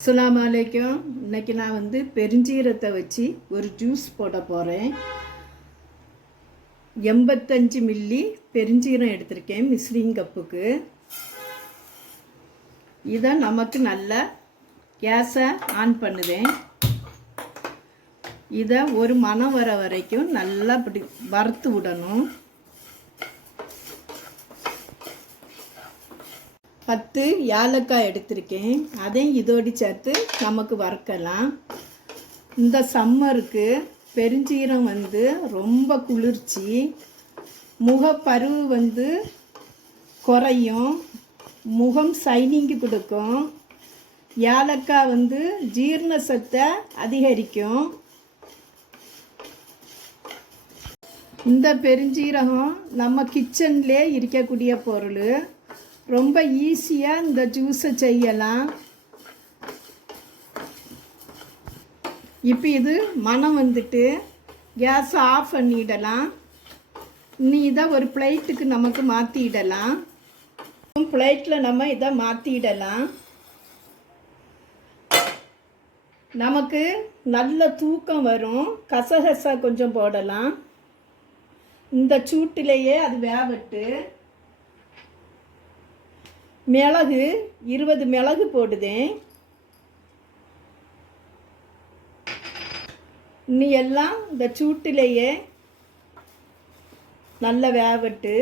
அஸ்ஸலாமு அலைக்கும். இன்னைக்கு நான் பெருஞ்சீரத்தை வச்சு ஒரு ஜூஸ் போட போகிறேன். 85 மில்லி பெருஞ்சீரம் எடுத்திருக்கேன் மிஸ்ரிங் கப்புக்கு. இதை நமக்கு நல்லா கேஸை ஆன் பண்ணுவேன். இதை ஒரு மணம் வர வரைக்கும் நல்லா இப்படி வறுத்து விடணும். 10 ஏலக்காய் எடுத்திருக்கேன், அதையும் இதோடு சேர்த்து நமக்கு வறுக்கலாம். இந்த சம்மருக்கு பெருஞ்சீரம் ரொம்ப குளிர்ச்சி, முகப்பருவு குறையும், முகம் சைனிங்கு கொடுக்கும். ஏலக்காய் ஜீரண சத்தை அதிகரிக்கும். இந்த பெருஞ்சீரகம் நம்ம கிச்சன்லே இருக்கக்கூடிய பொருள். ரொம்ப ஈஸியாக இந்த ஜூஸை செய்யலாம். இப்போ இது மனம் கேஸை ஆஃப் பண்ணிடலாம். இன்னும் இதை ஒரு பிளேட்டுக்கு நமக்கு மாற்றிடலாம். பிளேட்டில் நம்ம இதை மாற்றிடலாம். நமக்கு நல்ல தூக்கம் வரும். கசகசா கொஞ்சம் போடலாம். இந்த சூட்டிலேயே அது வேவட்டு. மிளகு 20 மிளகு போடுதேன். இன்னும் எல்லாம் இந்த சூட்டிலேயே நல்ல வேவட்டு.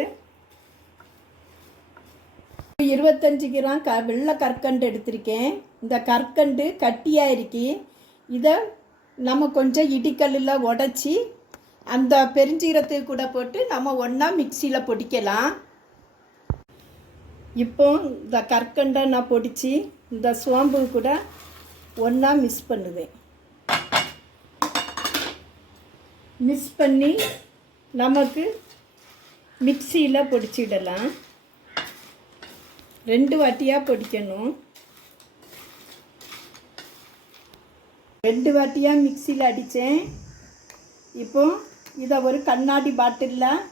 25 கிராம் வெள்ளை கற்கண்டு எடுத்திருக்கேன். இந்த கற்கண்டு கட்டியாக இருக்கு. இதை நம்ம கொஞ்சம் இடிக்கல்லில் உடச்சி அந்த பெருஞ்சீரத்துக்கு கூட போட்டு நம்ம ஒன்றா மிக்சியில் பொடிக்கலாம். இப்போ இந்த கற்கண்டை நான் பொடித்து இந்த சோம்பு கூட ஒன்றா மிக்ஸ் பண்ணுவேன். மிக்ஸ் பண்ணி நமக்கு மிக்சியில் பொடிச்சிடலாம். 2 வாட்டியாக பொடிக்கணும். 2 வாட்டியாக மிக்சியில் அடித்தேன். இப்போ இதை ஒரு கண்ணாடி பாட்டிலில்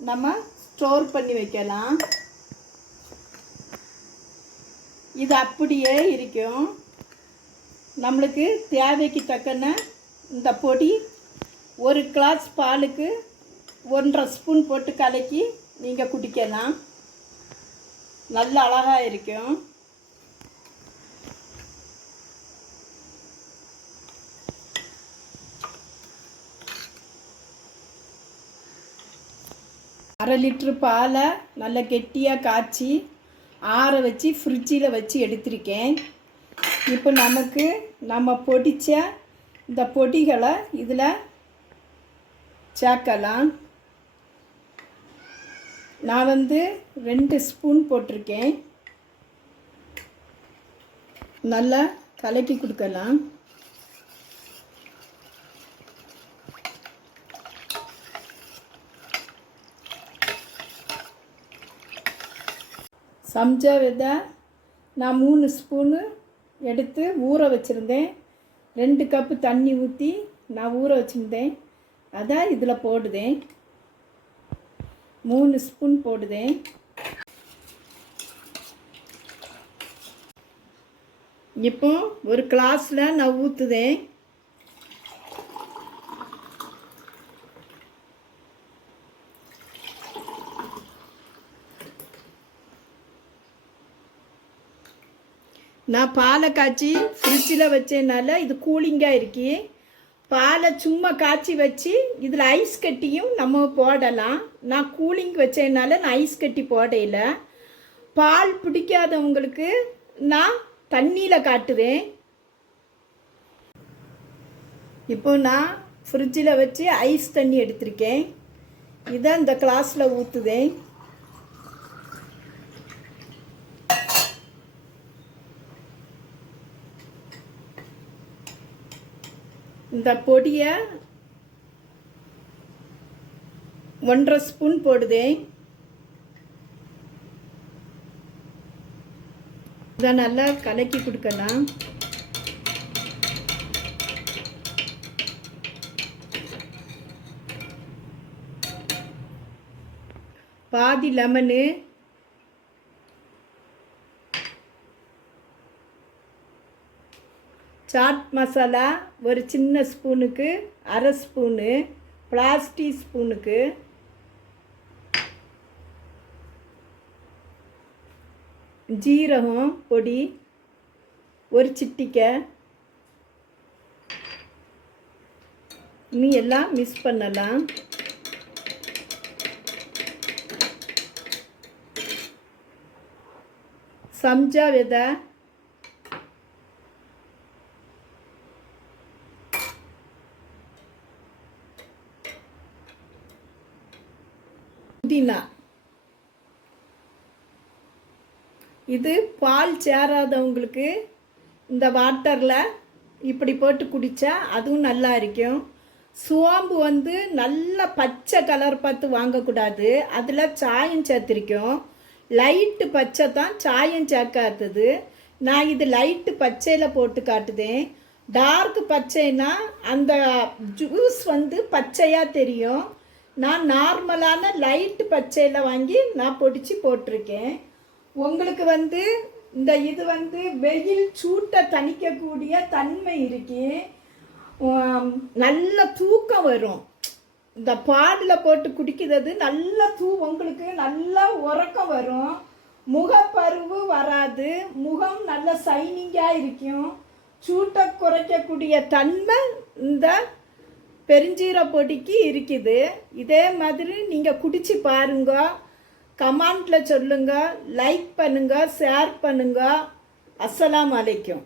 நம்ம ஸ்டோர் பண்ணி வைக்கலாம். இது அப்படியே இருக்கும். நம்மளுக்கு தேவைக்கு தக்கன இந்த பொடி ஒரு கிளாஸ் பாலுக்கு 1.5 ஸ்பூன் போட்டு கலக்கி நீங்கள் குடிக்கலாம். நல்ல அழகாக இருக்கும். அரை லிட்ரு பாலை நல்லா கெட்டியாக காய்ச்சி ஆற வச்சு ஃப்ரிட்ஜில் வச்சு எடுத்திருக்கேன். இப்போ நமக்கு நம்ம பொடித்த இந்த பொடிகளை இதில் சேர்க்கலாம். நான் 2 ஸ்பூன் போட்டிருக்கேன். நல்லா கலக்கி கொடுக்கலாம். சம்ஜா விதை நான் 3 ஸ்பூனு எடுத்து ஊற வச்சுருந்தேன். 2 கப்பு தண்ணி ஊற்றி நான் ஊற வச்சுருந்தேன். அதான் இதில் போடுதேன். 3 ஸ்பூன் போடுதேன். இப்போ ஒரு கிளாஸில் நான் ஊற்றுதேன். நான் பாலை காய்ச்சி ஃப்ரிட்ஜில் வச்சேனால இது கூலிங்காக இருக்கு. பாலை சும்மா காய்ச்சி வச்சு இதில் ஐஸ் கட்டியும் நம்ம போடலாம். நான் கூலிங் வச்சேனால நான் ஐஸ் கட்டி போடையில. பால் பிடிக்காதவங்களுக்கு நான் தண்ணியில் காட்டுவேன். இப்போ நான் ஃப்ரிட்ஜில் வச்சு ஐஸ் தண்ணி எடுத்திருக்கேன். இதை இந்த கிளாஸில் ஊற்றுவேன். இந்த பொடியை 1.5 ஸ்பூன் போடுதேன். இதை நல்லா கலக்கி கொடுக்கலாம். பாதி லெமனு, சாட் மசாலா ஒரு சின்ன ஸ்பூனுக்கு அரை ஸ்பூனு, பிளாஸ்டிக் ஸ்பூனுக்கு ஜீரகம் பொடி ஒரு சிட்டிக்கை. இன்னும் எல்லாம் மிக்ஸ் பண்ணலாம். சம்ஜா விதை, புதினா. இது பால் சேராதவங்களுக்கு இந்த வாட்டரில் இப்படி போட்டு குடித்தா அதுவும் நல்லா இருக்கும். சோம்பு வந்து நல்ல பச்சை கலர் பார்த்து வாங்கக்கூடாது, அதில் சாயம் சேர்த்திருக்கோம். லைட்டு பச்சை தான், சாயம் சேர்க்காதது. நான் இது லைட்டு பச்சையில் போட்டு காட்டுதேன். டார்க் பச்சைனா அந்த ஜூஸ் வந்து பச்சையாக தெரியும். நான் நார்மலான லைட்டு பச்சையில் வாங்கி நான் பொடிச்சு போட்டிருக்கேன். உங்களுக்கு வந்து இந்த இது வந்து வெயில் சூட்டை தணிக்கக்கூடிய தன்மை இருக்கு. நல்ல தூக்கம் வரும். இந்த பாலில் போட்டு குடிக்கிறது நல்ல உங்களுக்கு நல்லா உறக்கம் வரும். முகப்பருவு வராது, முகம் நல்ல சைனிங்காக இருக்கும். சூட்டை குறைக்கக்கூடிய தன்மை இந்த பெருஞ்சீர பொடிக்கு இருக்குது. இதே மாதிரி நீங்கள் குடிச்சு பாருங்க, கமெண்ட்டில் சொல்லுங்கள், லைக் பண்ணுங்கள், ஷேர் பண்ணுங்கள். அஸ்ஸலாமு அலைக்கும்.